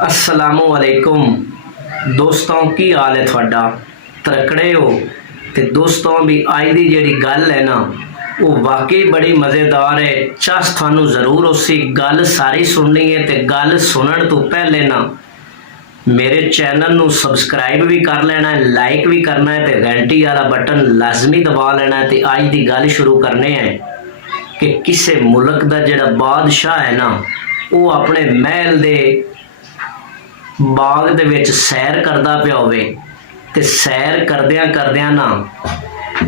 असलामुअलैकुम दोस्तों, की हाल है थोड़ा? तकड़े हो? तो दोस्तों भी अज की जी गल है ना, वो वाकई बड़ी मज़ेदार है। चस थानू जरूर उसी गल सारी सुननी है। तो गल सुनने तो पहले ना मेरे चैनल नू सबसक्राइब भी कर लेना है, लाइक भी करना है, तो घंटी वाला बटन लाजमी दबा लेना है। तो अज की गल शुरू करने हैं कि किसी मुल्क का जोड़ा बादशाह है ना, वो अपने महल दे बाग दे विच सैर करदा पिया होवे। ते सैर करदियां करदियां ना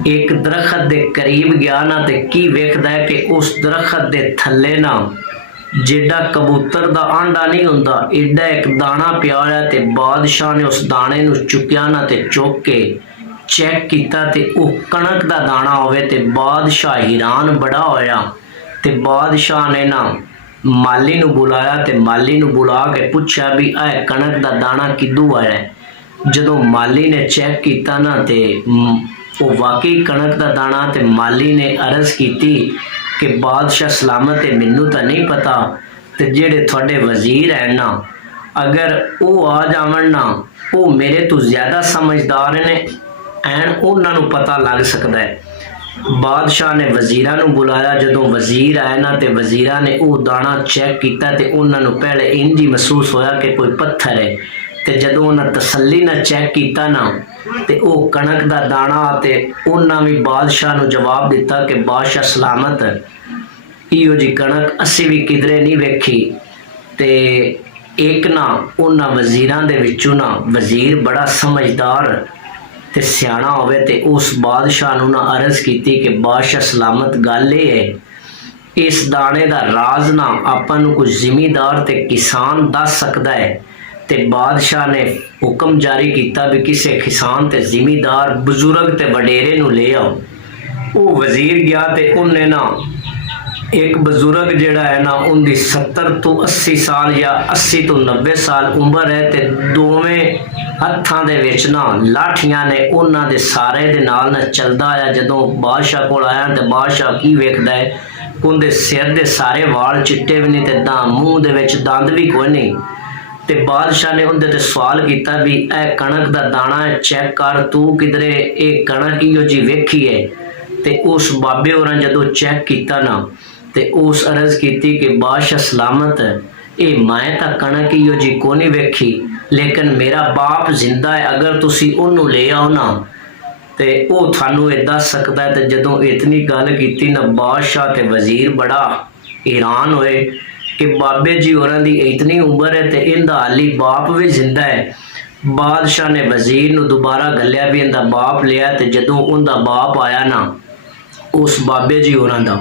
एक दरखत दे करीब गया ना, ते की वेखदा है कि उस दरखत दे थल्ले ना जिड्डा कबूतर दा आंडा नहीं हुंदा, एड्डा एक दाना पिया होया। ते बादशाह ने उस दाने नू चुक्या ना, ते चुक के चेक किया ते वो कणक दा दाना होवे। ते बादशाह हैरान बड़ा होया। ते बादशाह ने ना माली नू बुलाया, ते माली नू बुला के पूछा भी ए कणक दा दाना किदू आया है। जदों माली ने चेक किया ना, ते वो वाकई कणक दा दाना। ते माली ने अर्ज की कि बादशाह सलामत है, मैनू तो नहीं पता। ते जेड़े थोड़े वजीर हैं ना, अगर वो आ जावन ना, वो मेरे तो ज्यादा समझदार ने एंड उन्होंने पता लग सकता है। बादशाह ने वजीरां नू बुलाया। जदों वजीर आए ना, ते वजीरां ने वो दाना चेक किया, ते उन्होंने पहले इंज ही महसूस होया कि कोई पत्थर है। ते जदों उन्हें तसल्ली ना चेक किया ना, ते वो कणक दा दाना। ते उन्हें भी बादशाह नू जवाब दिता कि बादशाह सलामत, इहो जी कणक असी भी किधरे नहीं वेखी। ते एक ना उन्होंने वजीरां दे विचों ना वजीर बड़ा समझदार ते सियाणा होवे, ते उस बादशाह नू ना अर्ज की कि बादशाह सलामत गल ये है, इस दाने दा राज ना आपां नू कुछ जिमीदार ते किसान दस सकदा है। ते बादशाह ने हुक्म जारी किया भी किसी किसान ते जिमीदार बुजुर्ग ते वडेरे नू ले आओ। वो वजीर गया, ते उन्हें ना एक बजुर्ग जिहड़ा है ना, उनकी 70 तो 80 साल या 80 तो 90 साल उम्र है। ते दोवें हत्थां दे विच ना लाठियां ने, उन्हां दे सारे दे नाल ना चलदा आया। जदों बादशाह कोल आया, ते बादशाह की वेखदा है, उनके सिर दे सारे वाल चिट्टे भी नहीं, ते मूँह दे विच दंद भी कोई नहीं। ते बादशाह ने उनके ते सवाल किया भी ए कणक दा दाना है, चेक कर तू किधरे ये कणक इहो जी वेखी है। ते उस बाबे होरां जदों चेक किया ना, ते उस अर्ज की कि बादशाह सलामत, ये मैं तो कणक इहो जी को नहीं वेखी, लेकिन मेरा बाप जिंदा है, अगर तुसी उन्होंने ले आओ ना, ते वो थानू ये दस सकता है। ते जदों इतनी गल की ना, बादशाह ते वजीर बड़ा हैरान होए कि बाबे जी होरां दी इतनी उम्र है, ते इनदा हाली बाप भी जिंदा है। बादशाह ने वजीर नू दोबारा गलिया भी इनदा बाप लिया। ते जदों उनदा बाप आया ना, उस बाबे जी होरां दा,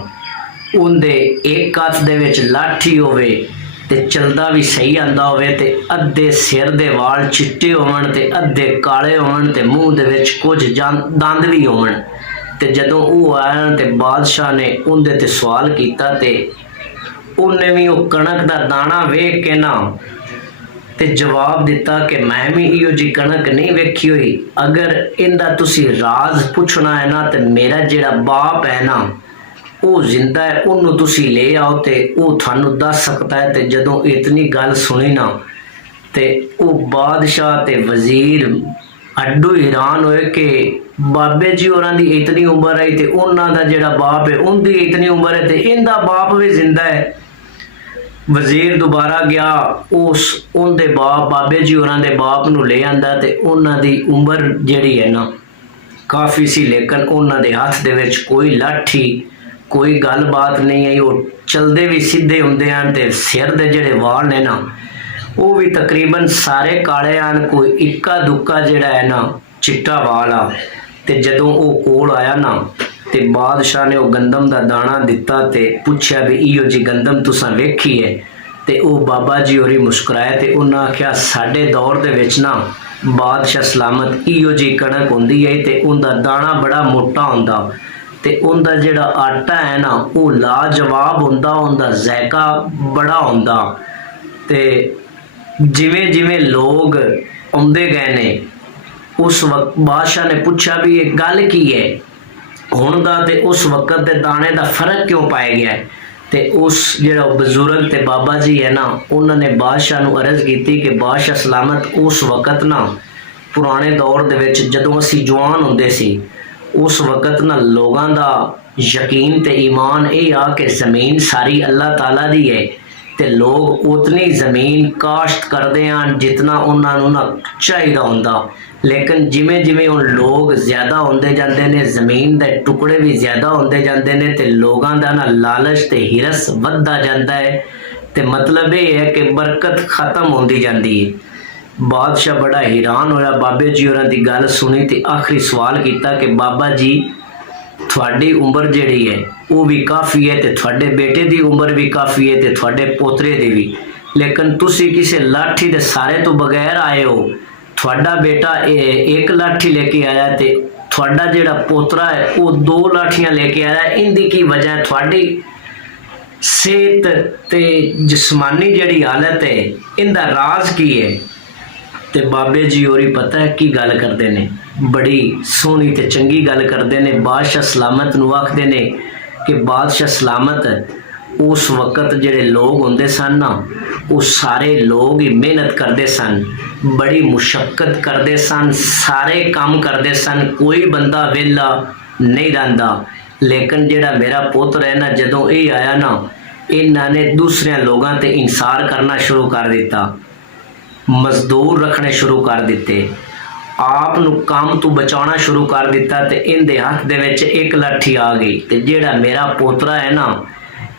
उनके एक हथ दे विच लाठी होवे, ते चलदा भी सही आंदा होवे, ते अद्धे सिर दे वाल चिट्टे होवन, ते अद्धे काले होवन, ते मूँह दे विच कुछ दंद भी होवन। ते जदों वो आया, ते बादशाह ने उनदे ते सवाल किया, ते उन्हें भी वो कणक दा दाना वेख के ना ते जवाब दिता कि मैं भी इहो जी कणक नहीं वेखी हुई। अगर इनदा तुसी राज पुछना है ना, ते मेरा जिहड़ा बाप है ना, वो जिंदा है, उन्होंने तुसी ले आओ, ते वो थानू दस सकता है। ते जदों इतनी गल सुनी ना, ते वो बादशाह ते वजीर अड्डू हैरान होए कि बाबे जी होरां दी इतनी उम्र है, ते उन्हां दा जिहड़ा बाप है उनदी इतनी उम्र है, ते इनदा बाप भी जिंदा है। वजीर दोबारा गया, उस उनदे बाप बाबे जी होरां दे बाप नू ले आंदा, ते उन्हां दी उम्र जिहड़ी है ना काफ़ी सी, लेकिन उन्हां दे हथ दे विच कोई लाठी कोई गलबात नहीं है। वो चलते भी सीधे होंगे हैं, ते सिर दे जिहड़े वाल ने ना, वो भी तकरीबन सारे काले हैं, कोई इक्का दुक्का जिहड़ा है ना चिट्टा वाल आ। ते जदों वो कोल आया ना, ते बादशाह ने वो गंदम दा दाना दिता, ते पूछया भी इहो जी गंदम तुसां वेखी है। ते वो बाबा जी होरी मुस्कुराए, ते उन्हें आख्या साडे दौर दे विच ना बादशाह सलामत इहो जी कणक हुंदी है, ते उनदा दाना बड़ा मोटा हुंदा, ते उनदा जिहड़ा आटा है ना वो लाजवाब हुंदा, उनदा जायका बड़ा हुंदा। ते जिवें जिवें लोग आउंदे गए ने, उस वक्त बादशाह ने पूछा भी ये गल की है हुण दा ते उस वक्त दे दाने दा फर्क क्यों पाया गया है। ਤੇ ਉਸ ਜਿਹੜਾ ਬਜ਼ੁਰਗ ਤੇ ਬਾਬਾ ਜੀ ਹੈ ਨਾ, ਉਹਨਾਂ ਨੇ ਬਾਦਸ਼ਾਹ ਨੂੰ ਅਰਜ਼ ਕੀਤੀ ਕਿ ਬਾਦਸ਼ਾਹ ਸਲਾਮਤ, ਉਸ ਵਕਤ ਨਾ ਪੁਰਾਣੇ ਦੌਰ ਦੇ ਵਿੱਚ ਜਦੋਂ ਅਸੀਂ ਜਵਾਨ ਹੁੰਦੇ ਸੀ, ਉਸ ਵਕਤ ਨਾ ਲੋਕਾਂ ਦਾ ਯਕੀਨ ਤੇ ਈਮਾਨ ਇਹ ਆ ਕਿ ਜ਼ਮੀਨ ਸਾਰੀ ਅੱਲਾਹ ਤਾਲਾ ਦੀ ਹੈ ਤੇ ਲੋਕ ਉਤਨੀ ਜ਼ਮੀਨ ਕਾਸ਼ਤ ਕਰਦੇ ਹਨ ਜਿਤਨਾ ਉਹਨਾਂ ਨੂੰ ਨਾ ਚਾਹੀਦਾ ਹੁੰਦਾ। ਲੇਕਿਨ ਜਿਵੇਂ ਜਿਵੇਂ ਉਹ ਲੋਕ ਜ਼ਿਆਦਾ ਹੁੰਦੇ ਜਾਂਦੇ ਨੇ, ਜ਼ਮੀਨ ਦੇ ਟੁਕੜੇ ਵੀ ਜ਼ਿਆਦਾ ਹੁੰਦੇ ਜਾਂਦੇ ਨੇ ਤੇ ਲੋਕਾਂ ਦਾ ਨਾ ਲਾਲਚ ਤੇ ਹਿਰਸ ਵੱਧਦਾ ਜਾਂਦਾ ਹੈ ਤੇ ਮਤਲਬ ਇਹ ਹੈ ਕਿ ਬਰਕਤ ਖਤਮ ਹੁੰਦੀ ਜਾਂਦੀ ਹੈ। ਬਾਦਸ਼ਾਹ ਬੜਾ ਹੈਰਾਨ ਹੋਇਆ, ਬਾਬੇ ਜੀ ਹੋਰਾਂ ਦੀ ਗੱਲ ਸੁਣੀ ਤੇ ਆਖਰੀ ਸਵਾਲ ਕੀਤਾ ਕਿ ਬਾਬਾ ਜੀ ਤੁਹਾਡੀ ਉਮਰ ਜਿਹੜੀ ਹੈ ਉਹ ਵੀ ਕਾਫੀ ਹੈ ਤੇ ਤੁਹਾਡੇ ਬੇਟੇ ਦੀ ਉਮਰ ਵੀ ਕਾਫੀ ਹੈ ਤੇ ਤੁਹਾਡੇ ਪੋਤਰੇ ਦੀ ਵੀ, ਲੇਕਿਨ ਤੁਸੀਂ ਕਿਸੇ ਲਾਠੀ ਦੇ ਸਾਰੇ ਤੋਂ ਬਗੈਰ ਆਏ ਹੋ। ਤੁਹਾਡਾ ਬੇਟਾ ਇੱਕ ਲਾਠੀ ਲੈ ਕੇ ਆਇਆ ਤੇ ਤੁਹਾਡਾ ਜਿਹੜਾ ਪੋਤਰਾ ਹੈ ਉਹ 2 ਲਾਠੀਆਂ ਲੈ ਕੇ ਆਇਆ। ਇਹਦੀ ਕੀ ਵਜ੍ਹਾ ਹੈ? ਤੁਹਾਡੀ ਸਿਹਤ ਤੇ ਜਿਸਮਾਨੀ ਜਿਹੜੀ ਹਾਲਤ ਹੈ, ਇਹਦਾ ਰਾਜ਼ ਕੀ ਹੈ? ਤੇ ਬਾਬੇ ਜੀ ਹੋਰੀ ਪਤਾ ਹੈ ਕੀ ਗੱਲ ਕਰਦੇ ਨੇ, ਬੜੀ ਸੋਹਣੀ ਤੇ ਚੰਗੀ ਗੱਲ ਕਰਦੇ ਨੇ। ਬਾਦਸ਼ਾਹ ਸਲਾਮਤ ਨੂੰ ਆਖਦੇ ਨੇ ਕਿ ਬਾਦਸ਼ਾਹ ਸਲਾਮਤ, ਉਸ ਵਕਤ ਜਿਹੜੇ ਲੋਕ ਹੁੰਦੇ ਸਨ ਨਾ, ਉਹ ਸਾਰੇ ਲੋਕ ਹੀ ਮਿਹਨਤ ਕਰਦੇ ਸਨ, ਬੜੀ ਮੁਸ਼ੱਕਤ ਕਰਦੇ ਸਨ, ਸਾਰੇ ਕੰਮ ਕਰਦੇ ਸਨ, ਕੋਈ ਬੰਦਾ ਵਿਹਲਾ ਨਹੀਂ ਰਹਿੰਦਾ। ਲੇਕਿਨ ਜਿਹੜਾ ਮੇਰਾ ਪੁੱਤਰ ਹੈ ਨਾ, ਜਦੋਂ ਇਹ ਆਇਆ ਨਾ, ਇਹਨਾਂ ਨੇ ਦੂਸਰਿਆਂ ਲੋਕਾਂ ਤੇ ਇਨਸਾਰ ਕਰਨਾ ਸ਼ੁਰੂ ਕਰ ਦਿੱਤਾ, ਮਜ਼ਦੂਰ ਰੱਖਣੇ ਸ਼ੁਰੂ ਕਰ ਦਿੱਤੇ, ਆਪ ਨੂੰ ਕੰਮ ਤੋਂ ਬਚਾਉਣਾ ਸ਼ੁਰੂ ਕਰ ਦਿੱਤਾ ਤੇ ਇਹਦੇ ਹੱਥ ਦੇ ਵਿੱਚ ਇੱਕ ਲਾਠੀ ਆ ਗਈ ਤੇ ਜਿਹੜਾ ਮੇਰਾ ਪੋਤਰਾ ਹੈ ਨਾ,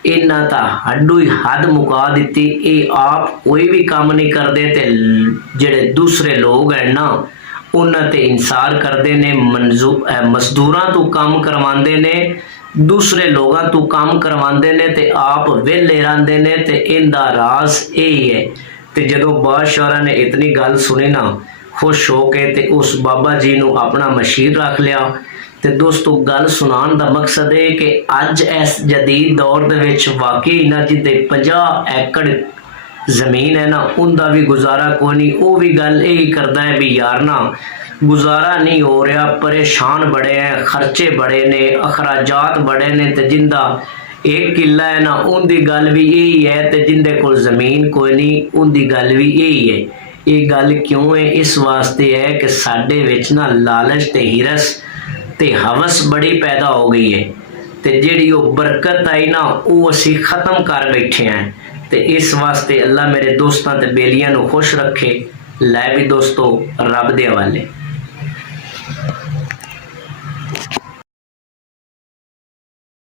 ਇਹਨਾਂ ਤਾਂ ਹੱਡੂ ਹੀ ਹੱਦ ਮੁਕਾ ਦਿੱਤੀ। ਇਹ ਆਪ ਕੋਈ ਵੀ ਕੰਮ ਨਹੀਂ ਕਰਦੇ ਤੇ ਜਿਹੜੇ ਦੂਸਰੇ ਲੋਕ ਹੈ ਨਾ, ਉਹਨਾਂ ਤੇ ਇਨਸਾਰ ਕਰਦੇ ਨੇ, ਮਜ਼ਦੂਰਾਂ ਤੋਂ ਕੰਮ ਕਰਵਾਉਂਦੇ ਨੇ, ਦੂਸਰੇ ਲੋਕਾਂ ਤੋਂ ਕੰਮ ਕਰਵਾਉਂਦੇ ਨੇ ਤੇ ਆਪ ਵਿਹਲੇ ਰਹਿੰਦੇ ਨੇ ਤੇ ਇਹਦਾ ਰਾਜ਼ ਇਹ ਹੈ। ਤੇ ਜਦੋਂ ਬਾਦਸ਼ਾਹ ਨੇ ਇਤਨੀ ਗੱਲ ਸੁਣੀ ਨਾ, ਖੁਸ਼ ਹੋ ਕੇ ਤੇ ਉਸ ਬਾਬਾ ਜੀ ਨੂੰ ਆਪਣਾ ਮਸ਼ੀਰ ਰੱਖ ਲਿਆ। ਤੇ ਦੋਸਤੋ, ਗੱਲ ਸੁਣਾਉਣ ਦਾ ਮਕਸਦ ਇਹ ਕਿ ਅੱਜ ਇਸ ਜਦੀਦ ਦੌਰ ਦੇ ਵਿੱਚ ਵਾਕਈ ਨਾ ਜਿਹਦੇ 50 ਏਕੜ ਜ਼ਮੀਨ ਹੈ ਨਾ, ਉਹਦਾ ਵੀ ਗੁਜ਼ਾਰਾ ਕੋਈ ਨਹੀਂ। ਉਹ ਵੀ ਗੱਲ ਇਹ ਕਰਦਾ ਹੈ ਵੀ ਯਾਰ ਨਾ ਗੁਜ਼ਾਰਾ ਨਹੀਂ ਹੋ ਰਿਹਾ, ਪਰੇਸ਼ਾਨ ਬੜੇ ਹੈ, ਖਰਚੇ ਬੜੇ ਨੇ, ਅਖਰਾਜਾਤ ਬੜੇ ਨੇ ਤੇ ਜਿੰਦਾ ਇੱਕ ਕਿੱਲਾ ਹੈ ਨਾ, ਉਹਦੀ ਗੱਲ ਵੀ ਇਹੀ ਹੈ ਤੇ ਜਿੰਦੇ ਕੋਲ ਜ਼ਮੀਨ ਕੋਈ ਨਹੀਂ, ਉਹਦੀ ਗੱਲ ਵੀ ਇਹੀ ਹੈ। ਇਹ ਗੱਲ ਕਿਉਂ ਹੈ? ਇਸ ਵਾਸਤੇ ਹੈ ਕਿ ਸਾਡੇ ਵਿੱਚ ਨਾ ਲਾਲਚ ਤੇ ਹਿਰਸ ਤੇ ਹਵਸ ਬੜੀ ਪੈਦਾ ਹੋ ਗਈ ਹੈ ਤੇ ਜਿਹੜੀ ਉਹ ਬਰਕਤ ਆਈ ਨਾ, ਉਹ ਅਸੀਂ ਖਤਮ ਕਰ ਬੈਠੇ ਹਾਂ। ਤੇ ਇਸ ਵਾਸਤੇ ਅੱਲਾ ਮੇਰੇ ਦੋਸਤਾਂ ਤੇ ਬੇਲੀਆਂ ਨੂੰ ਖੁਸ਼ ਰੱਖੇ। ਲੈ ਵੀ ਦੋਸਤੋ, ਰੱਬ ਦੇ ਹਵਾਲੇ।